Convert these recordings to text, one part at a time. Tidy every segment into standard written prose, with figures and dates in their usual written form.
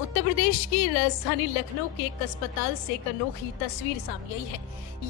उत्तर प्रदेश की राजधानी लखनऊ के एक अस्पताल से एक अनोखी तस्वीर सामने आई है।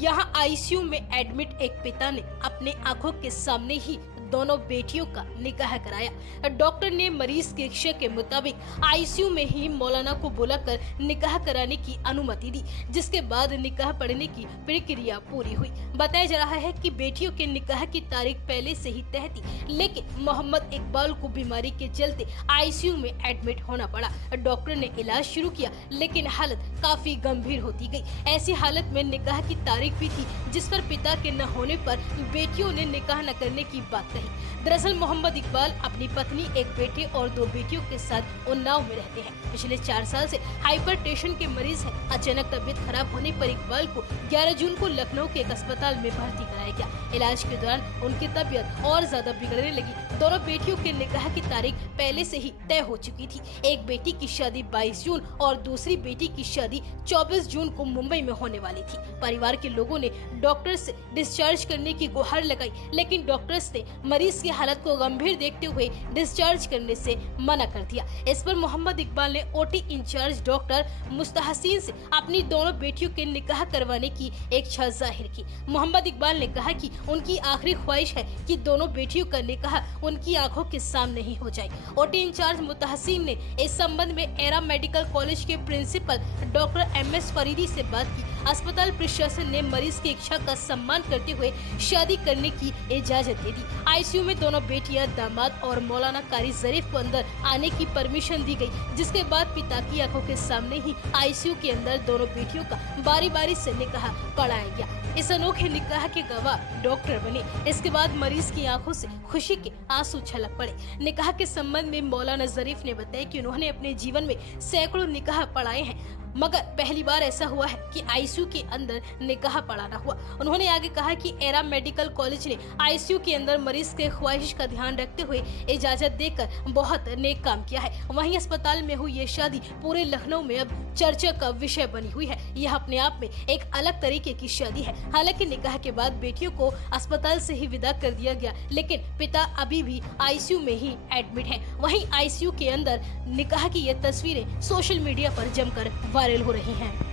यहां आईसीयू में एडमिट एक पिता ने अपने आंखों के सामने ही दोनों बेटियों का निकाह कराया। डॉक्टर ने मरीज की इच्छा के मुताबिक आईसीयू में ही मौलाना को बुलाकर निकाह कराने की अनुमति दी, जिसके बाद निकाह पढ़ने की प्रक्रिया पूरी हुई। बताया जा रहा है कि बेटियों के निकाह की तारीख पहले से ही तय थी, लेकिन मोहम्मद इकबाल को बीमारी के चलते आईसीयू में एडमिट होना पड़ा। डॉक्टर ने इलाज शुरू किया, लेकिन हालत काफी गंभीर होती गई। ऐसी हालत में निकाह की तारीख भी थी, जिस पर पिता के न होने पर बेटियों ने निकाह न करने की बात कही। दरअसल मोहम्मद इकबाल अपनी पत्नी, एक बेटे और 2 बेटियों के साथ उन्नाव में रहते हैं। पिछले 4 साल से हाइपरटेंशन के मरीज हैं। अचानक तबीयत खराब होने पर इकबाल को 11 जून को लखनऊ के एक अस्पताल में भर्ती कराया गया। इलाज के दौरान उनकी तबीयत और ज्यादा बिगड़ने लगी। दोनों बेटियों के निकाह की तारीख पहले से ही तय हो चुकी थी। एक बेटी की शादी 22 जून और दूसरी बेटी की शादी 24 जून को मुंबई में होने वाली थी। परिवार के लोगों ने डॉक्टर से डिस्चार्ज करने की गुहार लगाई, लेकिन डॉक्टर्स ने मरीज की हालत को गंभीर देखते हुए डिस्चार्ज करने से मना कर दिया। इस पर मोहम्मद इकबाल ने ओटी इंचार्ज डॉक्टर मुस्तहसीन से अपनी दोनों बेटियों के निकाह करवाने की इच्छा जाहिर की। मोहम्मद इकबाल ने कहा कि उनकी आखिरी ख्वाहिश है कि दोनों बेटियों का निकाह उनकी आंखों के सामने ही हो जाए। ओटी इंचार्ज मुस्तहसीन ने इस संबंध में एरा मेडिकल कॉलेज के प्रिंसिपल डॉक्टर MS फरीदी से बात की। अस्पताल प्रशासन ने मरीज की इच्छा का सम्मान करते हुए शादी करने की इजाजत दे दी। आईसीयू में दोनों बेटियां, दामाद और मौलाना कारी जरीफ को अंदर आने की परमिशन दी गई, जिसके बाद पिता की आंखों के सामने ही आईसीयू के अंदर दोनों बेटियों का बारी बारी से निकाह पढ़ाया गया। इस अनोखे निकाह के गवाह डॉक्टर बने। इसके बाद मरीज की आंखों से खुशी के आंसू छलक पड़े। निकाह के संबंध में मौलाना जरीफ ने बताया कि उन्होंने अपने जीवन में सैकड़ों निकाह पढ़ाए हैं, मगर पहली बार ऐसा हुआ है कि आईसीयू के अंदर निकाह पढ़ाना हुआ। उन्होंने आगे कहा कि एरा मेडिकल कॉलेज ने आईसीयू के अंदर मरीज के ख्वाहिश का ध्यान रखते हुए इजाजत देकर बहुत नेक काम किया है। वहीं अस्पताल में हुई ये शादी पूरे लखनऊ में अब चर्चा का विषय बनी हुई है। यह अपने आप में एक अलग तरीके की शादी है। हालांकि निकाह के बाद बेटियों को अस्पताल से ही विदा कर दिया गया, लेकिन पिता अभी भी आईसीयू में ही एडमिट है। वहीं आईसीयू के अंदर निकाह की ये तस्वीरें सोशल मीडिया पर जमकर वायरल हो रही हैं।